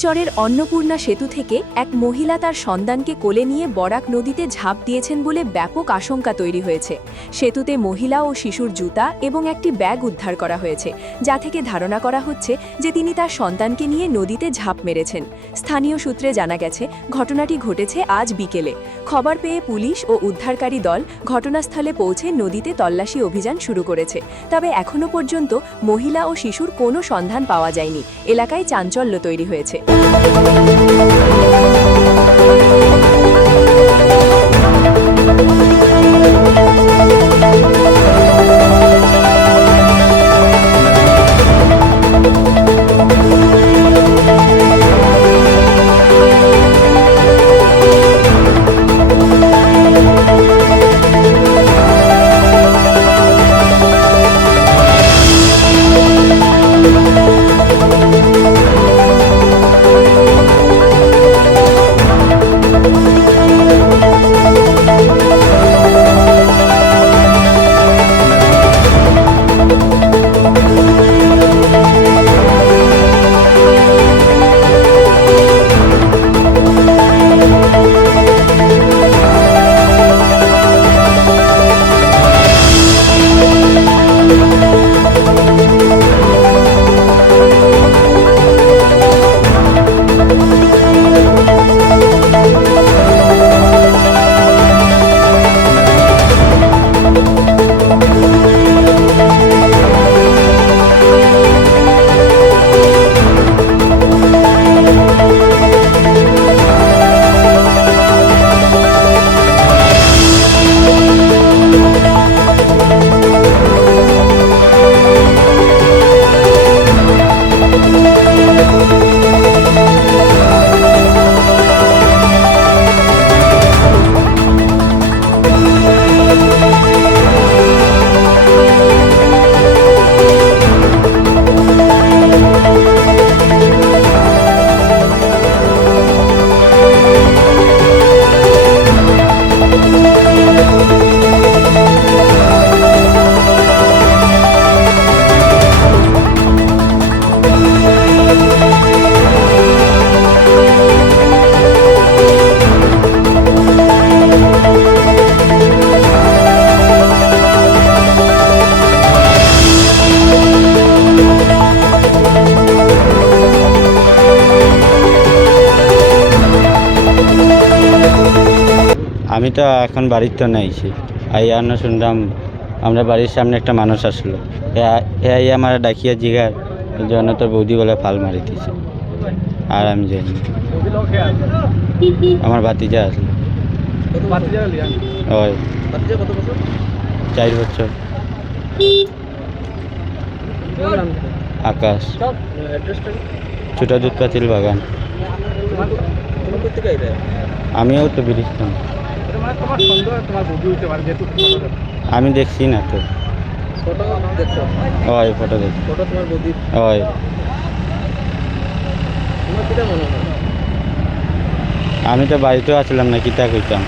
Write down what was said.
শিলচরের অন্নপূর্ণা সেতু থেকে এক মহিলা তার সন্তানকে কোলে নিয়ে বরাক নদীতে ঝাঁপ দিয়েছেন বলে ব্যাপক আশঙ্কা তৈরি হয়েছে। সেতুতে মহিলা ও শিশুর জুতা এবং একটি ব্যাগ উদ্ধার করা হয়েছে, যা থেকে ধারণা করা হচ্ছে যে তিনি তার সন্তানকে নিয়ে নদীতে ঝাঁপ মেরেছেন। স্থানীয় সূত্রে জানা গেছে, ঘটনাটি ঘটেছে আজ বিকেলে। খবর পেয়ে পুলিশ ও উদ্ধারকারী দল ঘটনাস্থলে পৌঁছে নদীতে তল্লাশি অভিযান শুরু করেছে। তবে এখনও পর্যন্ত মহিলা ও শিশুর কোনো সন্ধান পাওয়া যায়নি। এলাকায় চাঞ্চল্য তৈরি হয়েছে। আমি তো এখন বাড়ির তো নাইছি আইয়া শুনলাম আমরা বাড়ির সামনে একটা মানুষ আসলো, এই আমার ডাকিয়া জিগার জন্য তোর বৌদি বলে ফাল মারি দিয়েছে। আর আমি যাইনি, আমার ভাতিজা আসলো। ওই 4 বছর। আকাশ, ছোট দুধ পাতিল বাগান। আমিও তো বিরিস্তাম, আমি দেখছি না তো। ওই ফটো দেখছি। ওই আমি তো বাড়িতেও আসলাম না, কিতা কইতাম।